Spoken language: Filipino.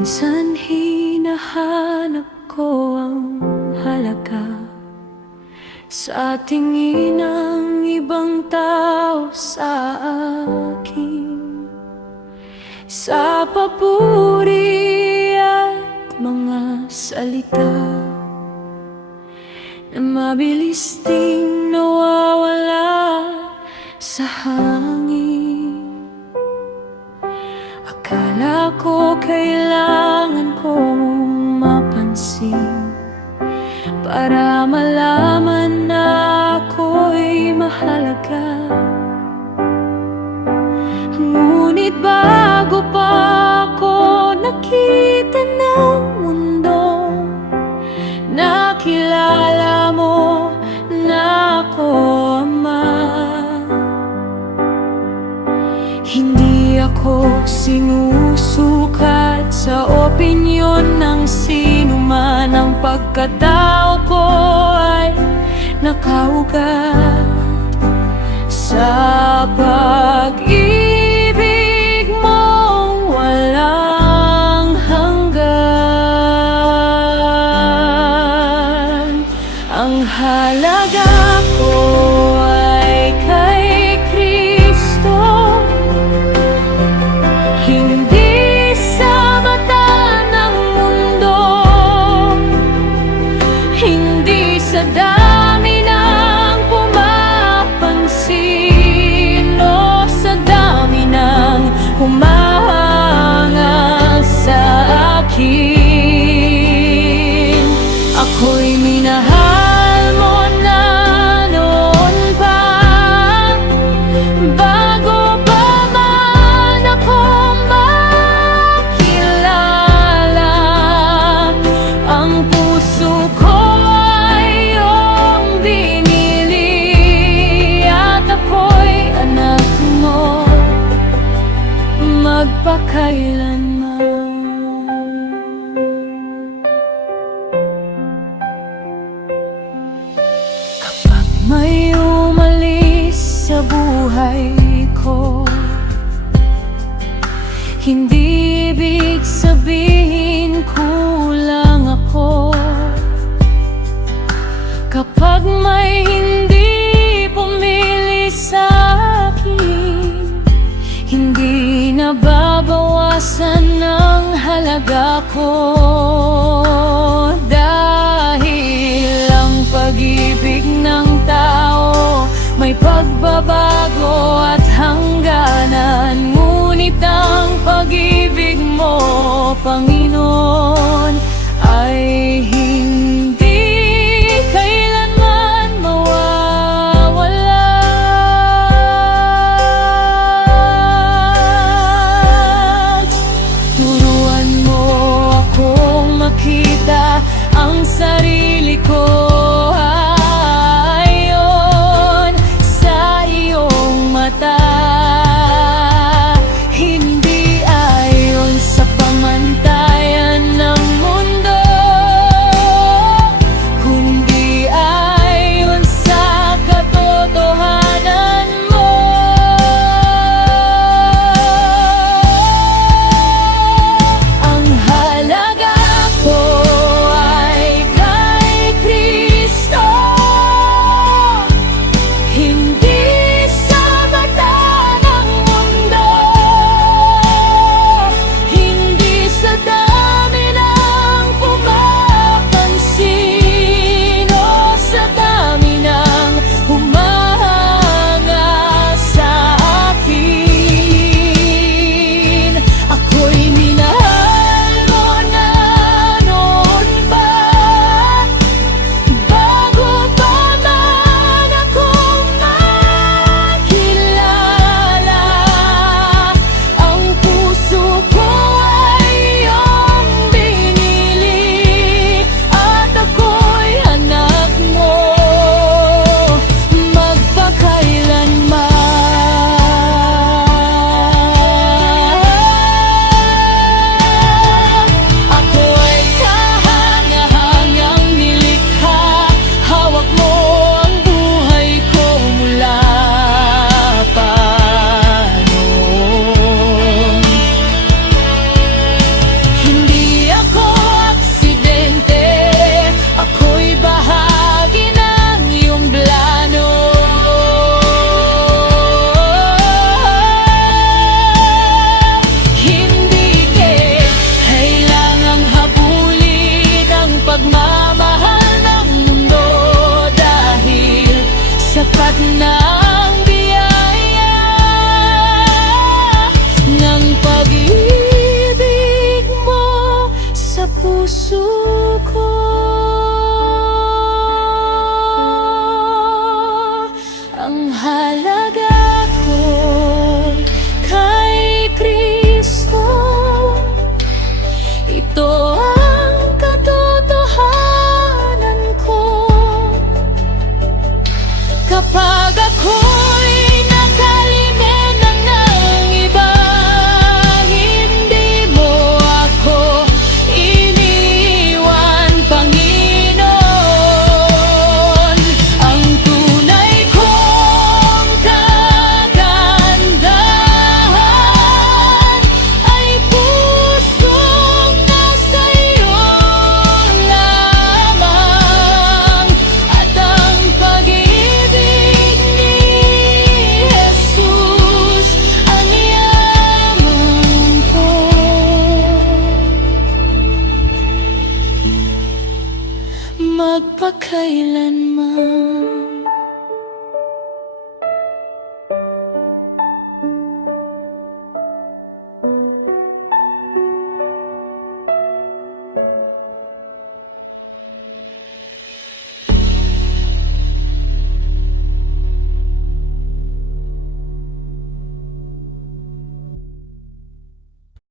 Minsan hinahanap ko ang halaga sa tingin ng ibang tao sa akin, sa papuri at mga salita na mabilis ding nawawala sa hangin. Akala ko kailangan kong mapansin para malaman na ako'y mahalaga. Ngunit bago pa ako nakita ng mundo, nakilala mo na ako, Ama. Hindi ako sinusukat sa opinyon ng sino man. Ang pagkatao ko ay nakaugat sa pag-ibig mong walang hanggan. Ang halaga ko ay kay Kristo, hindi sa mata ng mundo, hindi sa dami ng pumapansin o sa dami ng humahanga sa akin. Ako'y minahal mo na noon pa, bago pa man ako makilala. Ang puso ko ay iyong binili, at ako'y anak mo magpakailanman. Kapag may umalis sa buhay ko, hindi ibig sabihin kulang ako. Kapag may hindi pumili sa akin, hindi nababawasan ang halaga ko. Dahil ang pag-ibig ng tao may pagbabago at hangganan, ngunit ang pag-ibig mo, Panginoon, ay hindi kailanman mawawala. Turuan mo akong makita ang sarili ko ayon sa iyong mata, hindi ayon sa pamantayan ng mundo, kundi ayon sa katotohanan mo. Ang halaga ko ay kay Kristo, puso ko. Ang halaga ko kay Kristo, ito ang katotohanan ko. Kapag ako'y nakalimit na ng iba, hindi mo ako iniwan, Panginoon. Ang tunay kong kagandahan ay pusong nasa iyo lamang, at ang pag-ibig ni Jesus ang yaman ko. Magpakailanman.